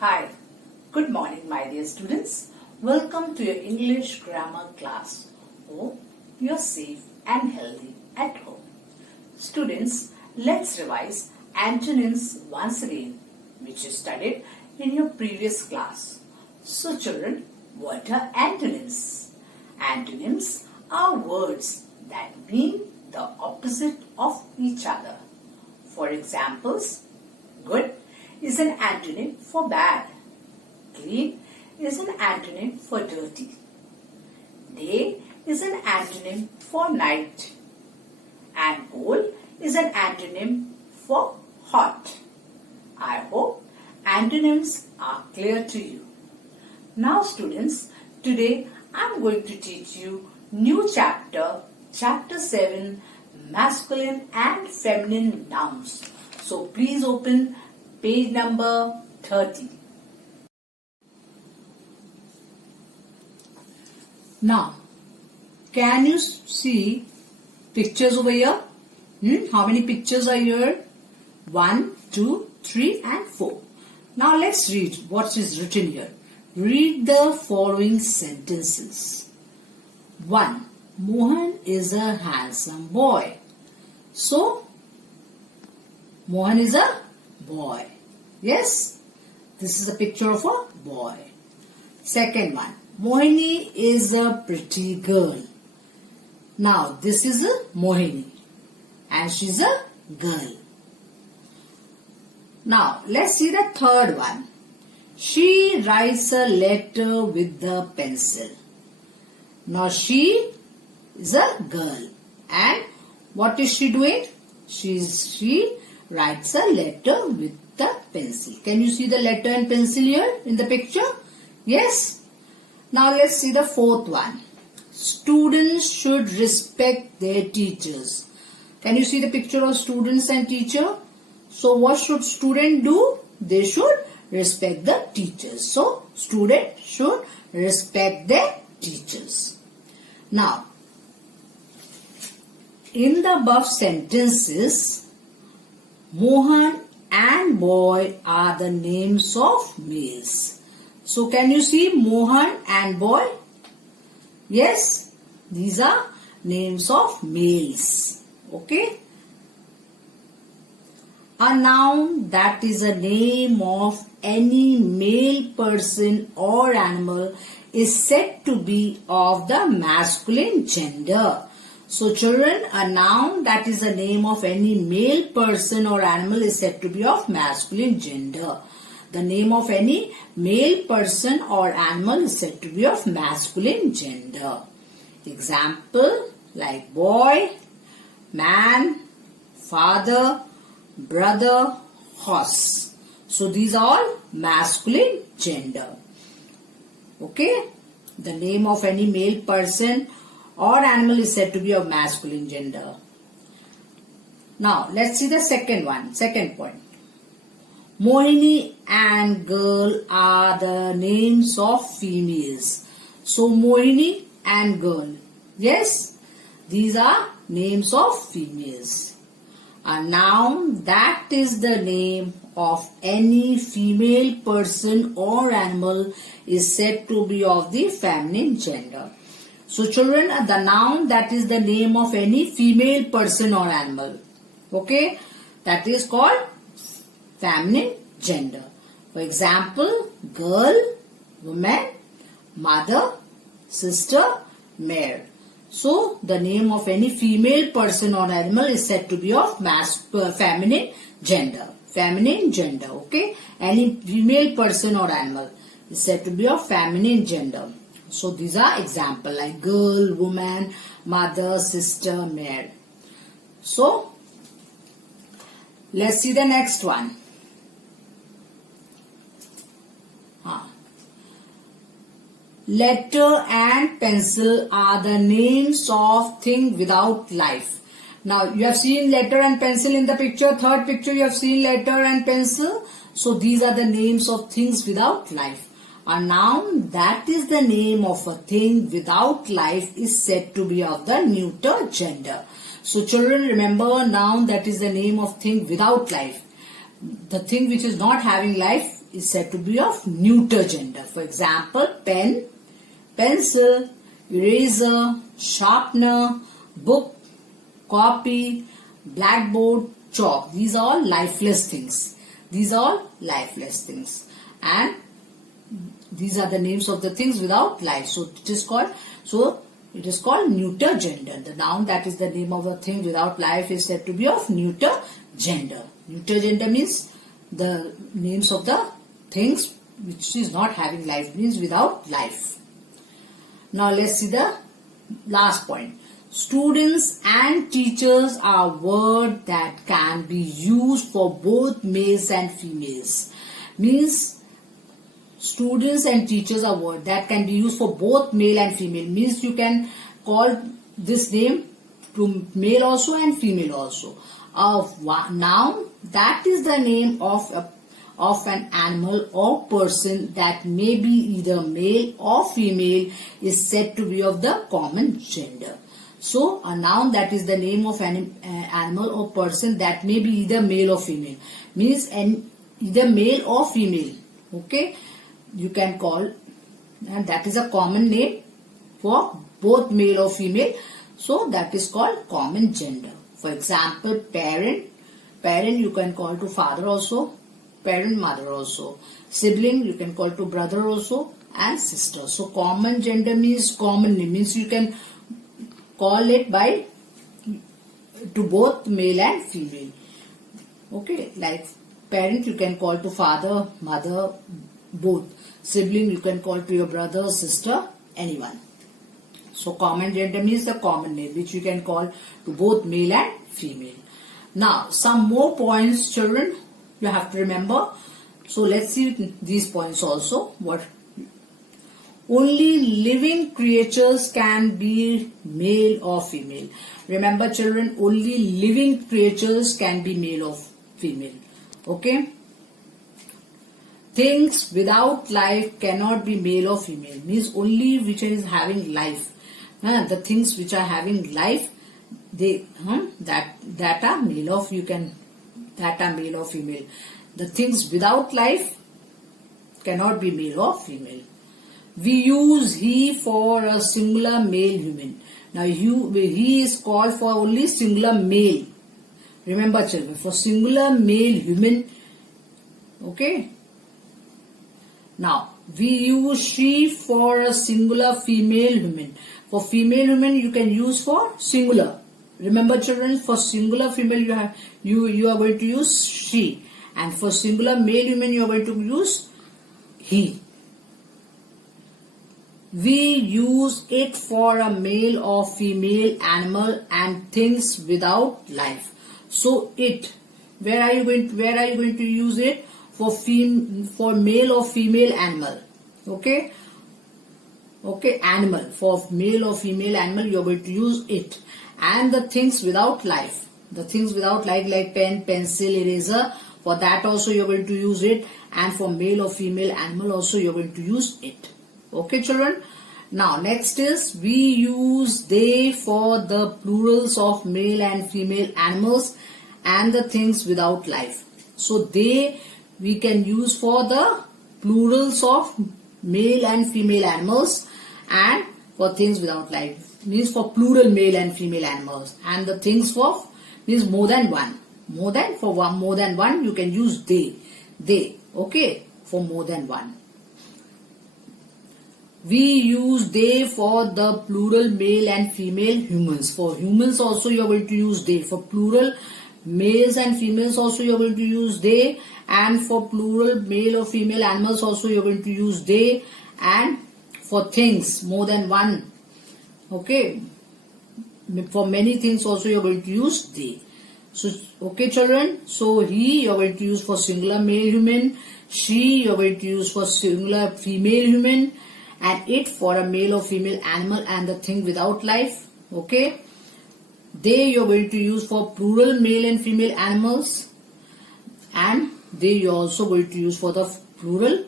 Hi, good morning my dear students. Welcome to your English grammar class. Hope you are safe and healthy at home. Students, let's revise antonyms once again, which you studied in your previous class. So children, what are antonyms? Antonyms are words that mean the opposite of each other. For examples, good is an antonym for bad. Clean is an antonym for dirty. Day is an antonym for night. And cold is an antonym for hot. I hope antonyms are clear to you. Now students, today I am going to teach you new chapter 7, masculine and feminine nouns. So please open page number 30. Now, can you see pictures over here? How many pictures are here? 1, 2, 3 and 4. Now let's read what is written here. Read the following sentences. 1. Mohan is a handsome boy. So, Mohan is a boy. Yes, this is a picture of a boy. Second one, Mohini is a pretty girl. Now, this is a Mohini and she's a girl. Now, let's see the third one. She writes a letter with the pencil. Now, she is a girl. And what is she doing? She writes a letter with the pencil. Can you see the letter and pencil here in the picture? Yes. Now let's see the fourth one. Students should respect their teachers. Can you see the picture of students and teacher? So what should student do? They should respect the teachers. So student should respect their teachers. Now, in the above sentences, Mohan and boy are the names of males. So can you see Mohan and boy? Yes, these are names of males. Okay. A noun that is a name of any male person or animal is said to be of the masculine gender. So children, a noun that is a name of any male person or animal is said to be of masculine gender. The name of any male person or animal is said to be of masculine gender. Example like boy, man, father, brother, horse. So these are all masculine gender. Okay. The name of any male person or animal is said to be of masculine gender. Now, let's see the second point. Mohini and girl are the names of females. So, Mohini and girl. Yes, these are names of females. A noun that is the name of any female person or animal is said to be of the feminine gender. So children, the noun that is the name of any female person or animal, okay, that is called feminine gender. For example, girl, woman, mother, sister, mare. So the name of any female person or animal is said to be of feminine gender. Feminine gender, okay. Any female person or animal is said to be of feminine gender. So these are example like girl, woman, mother, sister, mare. So let's see the next one. Letter and pencil are the names of things without life. Now you have seen letter and pencil in the picture. Third picture you have seen letter and pencil. So these are the names of things without life. A noun that is the name of a thing without life is said to be of the neuter gender. So children, remember, noun that is the name of thing without life. The thing which is not having life is said to be of neuter gender. For example, pen, pencil, eraser, sharpener, book, copy, blackboard, chalk. These are all lifeless things. These are all lifeless things. And these are the names of the things without life. So it is called neuter gender. The noun that is the name of a thing without life is said to be of neuter gender. Neuter gender means the names of the things which is not having life, means without life. Now let's see the last point. Students and teachers are words that can be used for both males and females. Means students and teachers are words that can be used for both male and female. Means you can call this name to male also and female also. Of noun that is the name of an animal or person that may be either male or female is said to be of the common gender. So a noun that is the name of an animal or person that may be either male or female, means either male or female. Okay, you can call, and that is a common name for both male or female. So that is called common gender. For example, parent you can call to father also, parent mother also, sibling you can call to brother also, and sister. So common gender means common name, means you can call it by to both male and female. Okay, like parent you can call to father, mother, both. Sibling you can call to your brother, sister, anyone. So common gender means the common name which you can call to both male and female. Now some more points, children, you have to remember. So let's see these points also. What? Only living creatures can be male or female. Remember, children, only living creatures can be male or female. Okay? Things without life cannot be male or female. Means only which is having life. The things which are having life, they that are male or male or female. The things without life cannot be male or female. We use he for a singular male human. Now he is called for only singular male. Remember, children, for singular male human. Okay. Now we use she for a singular female human. For female human you can use for singular. Remember, children, for singular female you are going to use she, and for singular male human you are going to use he. We use it for a male or female animal and things without life. So it, where are you going to use it? For male or female animal. Okay, animal. For male or female animal you are going to use it. And the things without life, like pen, pencil, eraser, for that also you are going to use it. And for male or female animal also you are going to use it. Okay, children. Now next is we use they for the plurals of male and female animals and the things without life. So they we can use for the plurals of male and female animals and for things without life, means for plural male and female animals, and the things for means more than one. More than one you can use they. Okay, for more than one. We use they for the plural male and female humans. For humans also you are going to use they. For plural males and females also you are going to use they. And for plural male or female animals also you are going to use they. And for things more than one. Okay. For many things also you are going to use they. So, okay, children. So he you are going to use for singular male human. She you are going to use for singular female human. And it for a male or female animal and the thing without life. Okay. They you are going to use for plural male and female animals, and they you are also going to use for the plural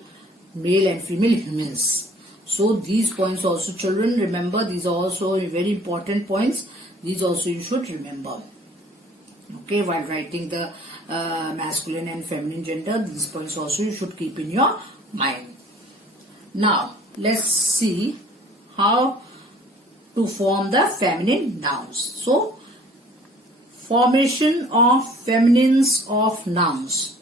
male and female humans. So these points also, children, remember, these are also very important points. These also you should remember. Okay, while writing the masculine and feminine gender, these points also you should keep in your mind. Now, let's see how to form the feminine nouns. So, formation of feminines of nouns.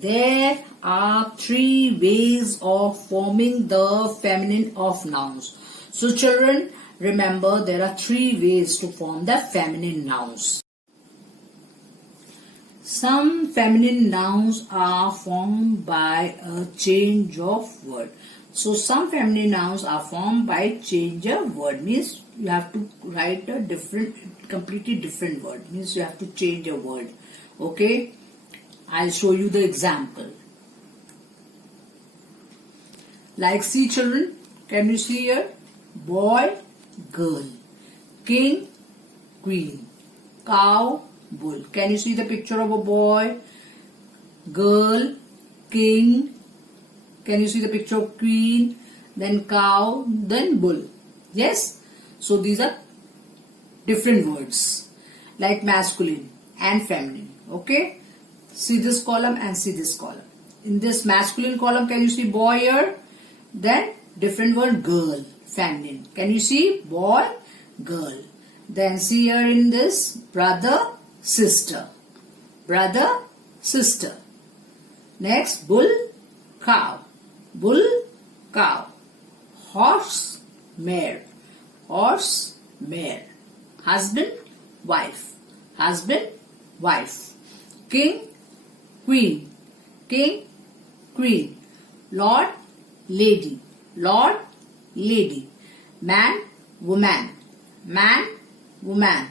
There are 3 ways of forming the feminine of nouns. So, children, remember there are 3 ways to form the feminine nouns. Some feminine nouns are formed by a change of word. So some feminine nouns are formed by change of word. Means you have to write a completely different word. Means you have to change a word. Okay. I'll show you the example. Like, see children, can you see here? Boy, girl, king, queen, cow, bull. Can you see the picture of a boy, girl, king? Can you see the picture of queen, then cow, then bull? Yes? So these are different words like masculine and feminine. Okay? See this column and see this column. In this masculine column, can you see boy here? Then different word girl, feminine. Can you see boy, girl? Then see here in this brother, sister. Brother, sister. Next bull, cow. Bull, cow. Horse, mare. Horse, mare. Husband, wife. Husband, wife. King, queen. King, queen. Lord, lady. Lord, lady. Man, woman. Man, woman.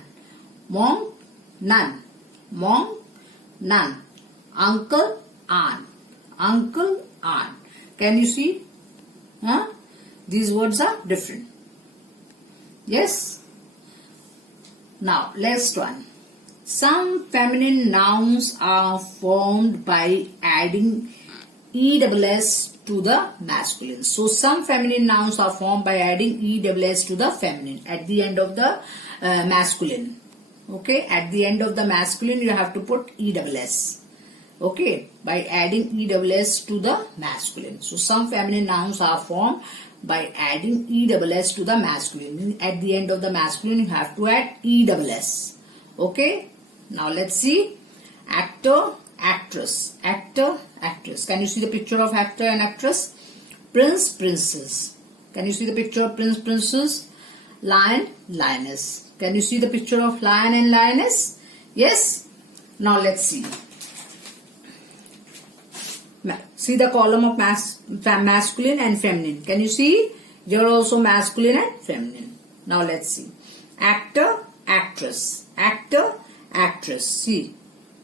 Monk, nun. Monk, nun. Uncle, aunt. Uncle, aunt. Can you see? Huh? These words are different. Yes? Now, last one. Some feminine nouns are formed by adding ESS to the masculine. So, some feminine nouns are formed by adding ESS to the feminine at the end of the masculine. Okay, at the end of the masculine, you have to put ESS. Okay, by adding ESS to the masculine. So, some feminine nouns are formed by adding ESS to the masculine. At the end of the masculine, you have to add ESS. Okay, now let's see. Actor, actress. Actor, actress. Can you see the picture of actor and actress? Prince, princess. Can you see the picture of prince, princess? Lion, lioness. Can you see the picture of lion and lioness? Yes. Now let's see. See the column of masculine and feminine. Can you see? Here also masculine and feminine. Now let's see. Actor, actress. Actor, actress. See.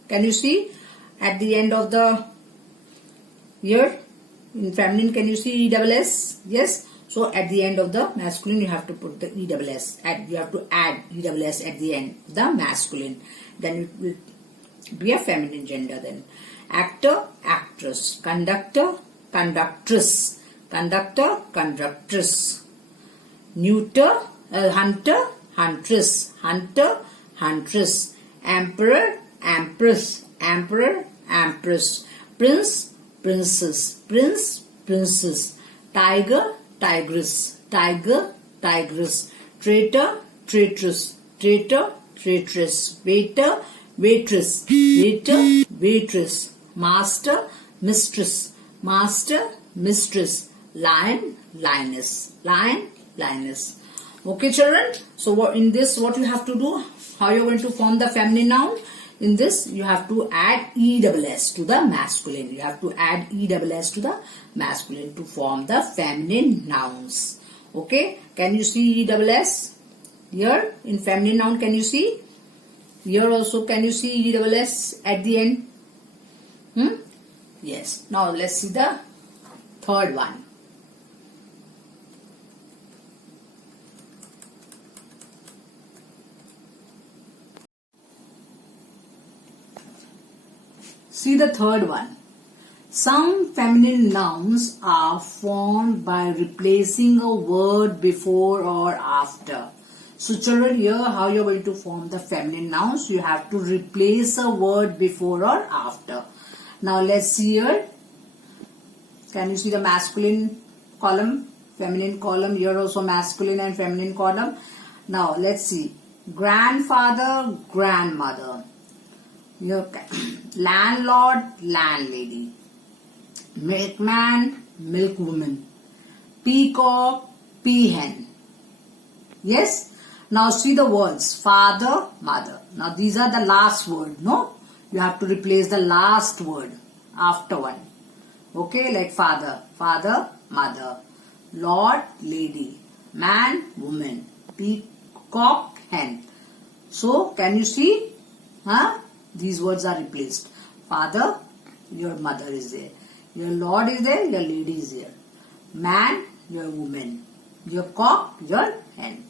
Can you see? At the end of the here, in feminine, can you see ESS? Yes. So at the end of the masculine, you have to put the ESS. You have to add ESS at the end, the masculine. Then it will be a feminine gender then. Actor, actress. Conductor, conductress. Conductor, conductress. Neuter, hunter, huntress. Hunter, huntress. Emperor, empress. Emperor, empress. Prince, princess. Prince, princess. Tiger, tigress. Tiger, tigress. Traitor, traitress. Traitor, traitress. Waiter, waitress. Waiter, waitress. Master, mistress. Master, mistress. Lion, lioness. Lion, lioness. Okay, children. So in this, what you have to do? How you are going to form the feminine noun? In this, you have to add ESS to the masculine. You have to add ESS to the masculine to form the feminine nouns. Okay. Can you see ESS? Here in feminine noun, can you see? Here also, can you see ESS at the end? Yes. Now let's see the third one. See the third one. Some feminine nouns are formed by replacing a word before or after. So children, here how you're going to form the feminine nouns. You have to replace a word before or after. Now let's see here. Can you see the masculine column, feminine column? Here also masculine and feminine column. Now let's see. Grandfather, grandmother. Here, landlord, landlady. Milkman, milkwoman. Peacock, peahen. Yes? Now see the words father, mother. Now these are the last word, no? You have to replace the last word after one. Okay, like father, father, mother. Lord, lady. Man, woman. Peacock, hen. So can you see? These words are replaced. Father, your mother is there. Your Lord is there, your lady is there. Man, your woman. Your cock, your hen.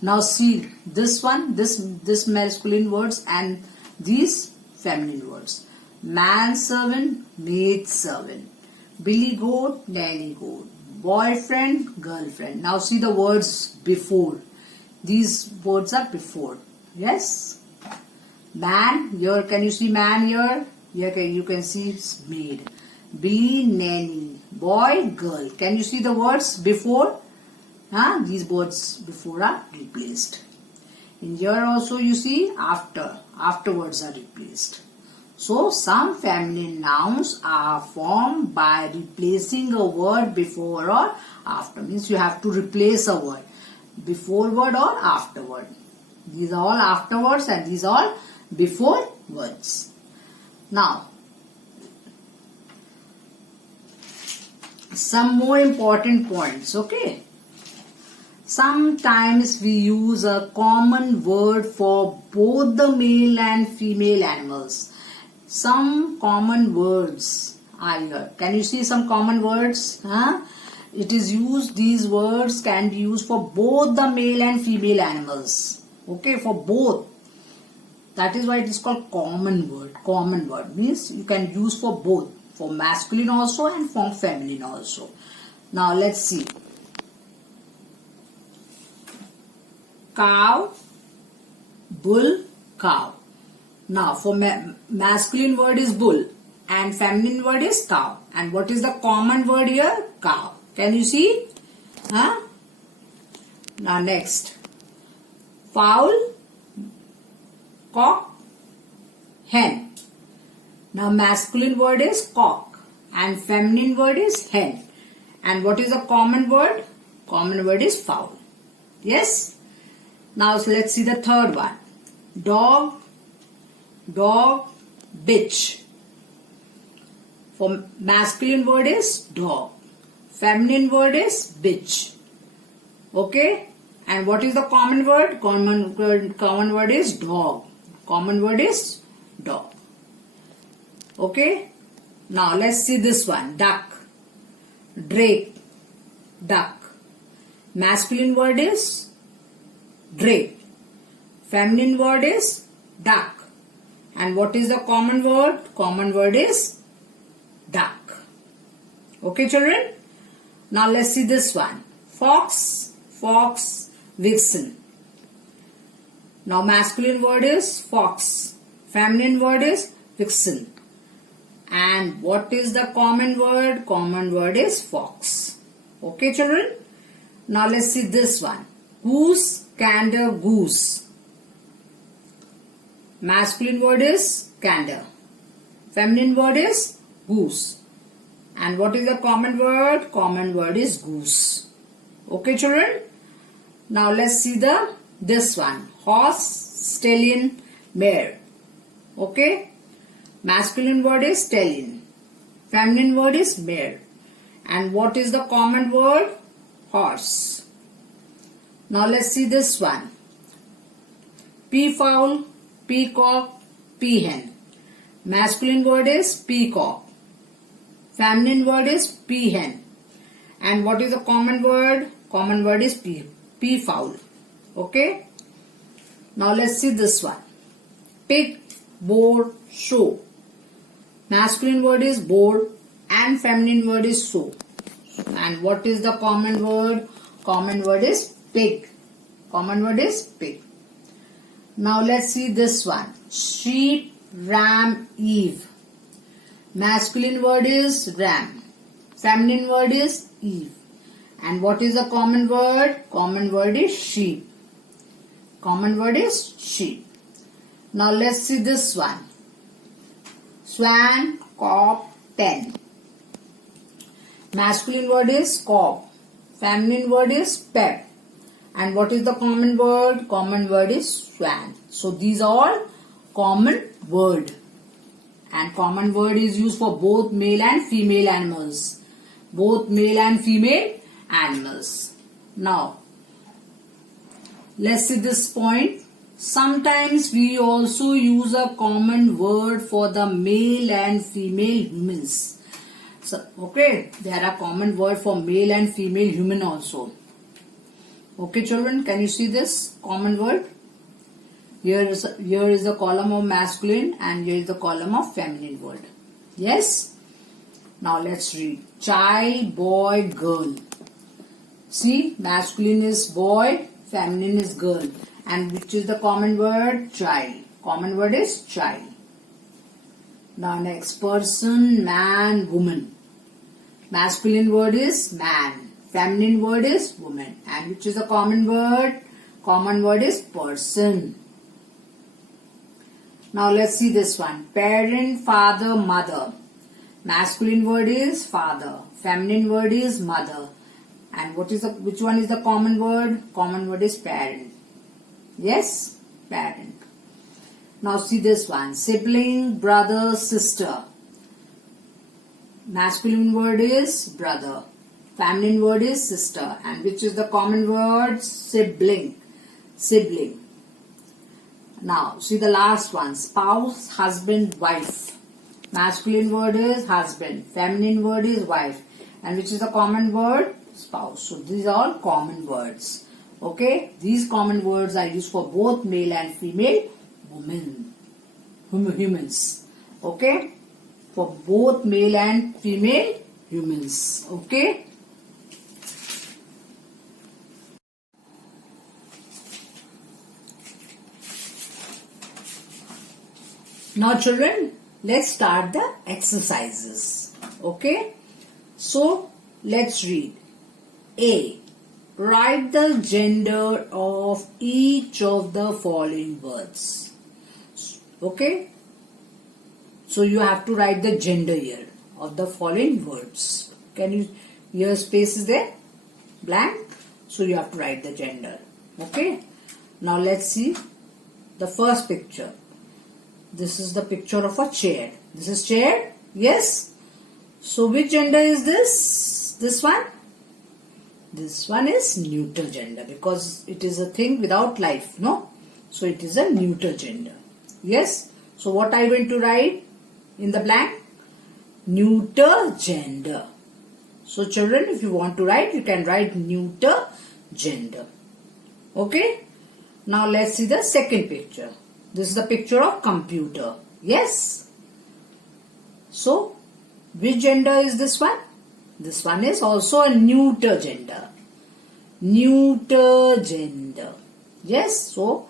Now see this one, this masculine words and these feminine words. Man servant, maid servant. Billy goat, nanny goat. Boyfriend, girlfriend. Now see the words before. These words are before. Yes. Man, here can you see man here? Here you can see maid. Billy, nanny. Boy, girl. Can you see the words before? These words before are replaced. In here also you see after. Afterwards are replaced. So some feminine nouns are formed by replacing a word before or after. Means you have to replace a word. Before word or after word. These are all afterwards and these are all before words. Now, some more important points, okay? Sometimes we use a common word for both the male and female animals. Some common words are here. Can you see some common words? It is used, these words can be used for both the male and female animals. Okay, for both. That is why it is called common word. Common word means you can use for both. For masculine also and for feminine also. Now let's see. Cow, bull, cow. Now for masculine word is bull and feminine word is cow. And what is the common word here? Cow. Can you see? Now next. Fowl, cock, hen. Now masculine word is cock and feminine word is hen. And what is the common word? Common word is fowl. Yes? Now let's see the third one. Dog, dog, bitch. For masculine word is dog. Feminine word is bitch. Okay? And what is the common word? Common word is dog. Common word is dog. Okay? Now let's see this one. Duck, drake, duck. Masculine word is drake. Feminine word is duck. And what is the common word? Common word is duck. Okay, children? Now let's see this one. Fox, fox, vixen. Now masculine word is fox. Feminine word is vixen. And what is the common word? Common word is fox. Okay, children? Now let's see this one. Goose, gander, goose. Masculine word is gander. Feminine word is goose. And what is the common word? Common word is goose. Okay, children? Now let's see this one. Horse, stallion, mare. Okay? Masculine word is stallion. Feminine word is mare. And what is the common word? Horse. Now let's see this one. Peafowl, peacock, peahen. Masculine word is peacock. Feminine word is peahen. And what is the common word? Common word is peafowl. Okay? Now let's see this one. Pig, boar, sow. Masculine word is boar and feminine word is sow. And what is the common word? Common word is pig. Common word is pig. Now let's see this one. Sheep, ram, Eve. Masculine word is ram. Feminine word is Eve. And what is the common word? Common word is sheep. Common word is sheep. Now let's see this one. Swan, cock, pen. Masculine word is cock. Feminine word is pet. And what is the common word? Common word is swan. So these are all common word. And common word is used for both male and female animals. Both male and female animals. Now, let's see this point. Sometimes we also use a common word for the male and female humans. So, okay, there are common word for male and female human also. Okay, children, can you see this common word? Here is the column of masculine and here is the column of feminine word. Yes? Now let's read. Child, boy, girl. See, masculine is boy, feminine is girl. And which is the common word? Child. Common word is child. Now next, person, man, woman. Masculine word is man. Feminine word is woman. And which is the common word? Common word is person. Now let's see this one. Parent, father, mother. Masculine word is father. Feminine word is mother. And which one is the common word? Common word is parent. Yes, parent. Now see this one. Sibling, brother, sister. Masculine word is brother. Feminine word is sister. And which is the common word? Sibling. Sibling. Now see the last one. Spouse, husband, wife. Masculine word is husband. Feminine word is wife. And which is the common word? Spouse. So these are all common words. Okay. These common words are used for both male and female humans. Okay. For both male and female humans. Okay. Now children, let's start the exercises. Okay. So let's read. A. Write the gender of each of the following words. Okay. So you have to write the gender here of the following words. Can you, your space is there? Blank. So you have to write the gender. Okay. Now let's see the first picture. This is the picture of a chair. This is chair. Yes. So which gender is this? This one? This one is neuter gender because it is a thing without life. No. So it is a neuter gender. Yes. So what I going to write in the blank? Neuter gender. So children, if you want to write, you can write neuter gender. Okay. Now let's see the second picture. This is the picture of computer. Yes. So which gender is this one? This one is also a neuter gender. Neuter gender. Yes. So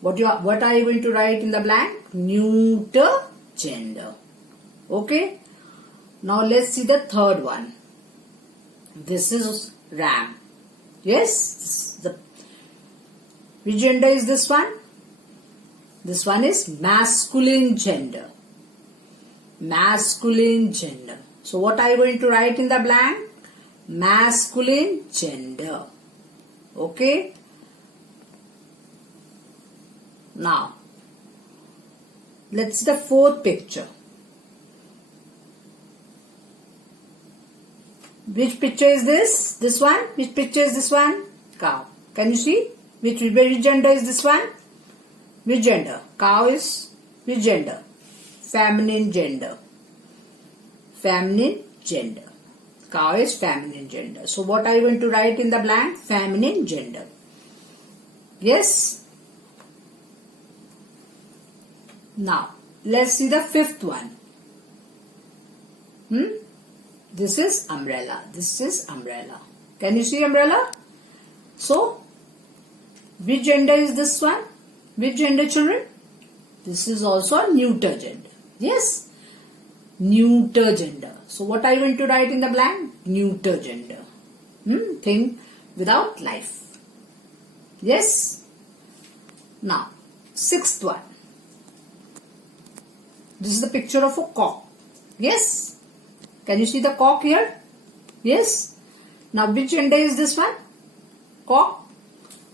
what are you going to write in the blank? Neuter gender. Okay. Now let's see the third one. This is ram. Yes. Which gender is this one? This one is masculine gender. Masculine gender. So what are you going to write in the blank? Masculine gender. Okay. Now, let's see the fourth picture. Which picture is this? This one? Which picture is this one? Cow. Can you see? Which gender is this one? Which gender? Cow is which gender? Feminine gender. Feminine gender. Cow is feminine gender. So what are you going to write in the blank? Feminine gender. Yes. Now let's see the fifth one. This is umbrella. This is umbrella. Can you see umbrella? So Which gender is this one? Which gender, children? This is also a neuter gender. Yes, neuter gender. So what are you going to write in the blank? Neuter gender. Thing without life. Yes. Now, sixth one. This is the picture of a cock. Yes. Can you see the cock here? Yes. Now, which gender is this one? Cock.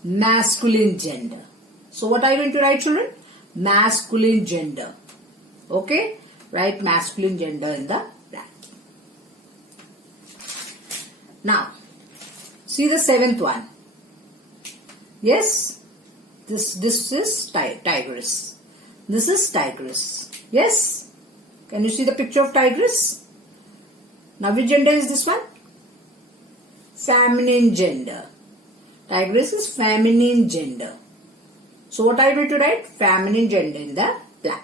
Masculine gender. So, what are you going to write, children? Masculine gender. Okay. Write masculine gender in the blank. Now, see the seventh one. Yes. This is tigress. This is tigress. Yes. Can you see the picture of tigress? Now, which gender is this one? Feminine gender. Tigress is feminine gender. So, what are you going to write? Feminine gender in the blank.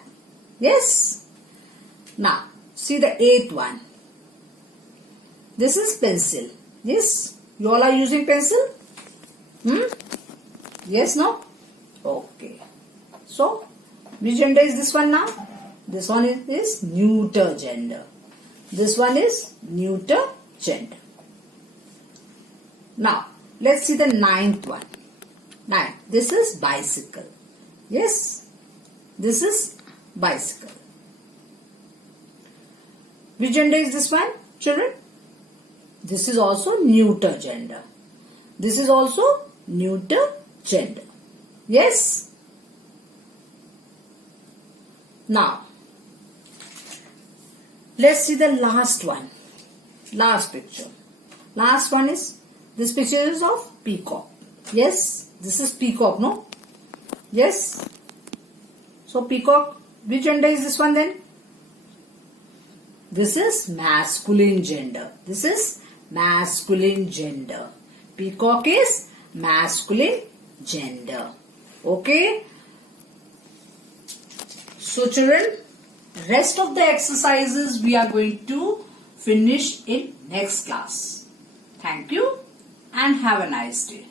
Yes. Now, see the eighth one. This is pencil. Yes. You all are using pencil? Yes, no? Okay. So, which gender is this one now? This one is neuter gender. This one is neuter gender. Now, let's see the ninth one. Nine. This is bicycle. Yes. This is bicycle. Which gender is this one, children? This is also neuter gender. This is also neuter gender. Yes. Now, let's see the last one. Last picture. Last one is, this picture is of peacock. Yes, this is peacock, no? Yes. So, peacock, which gender is this one then? This is masculine gender. This is masculine gender. Peacock is masculine gender. Okay. So children, rest of the exercises we are going to finish in next class. Thank you and have a nice day.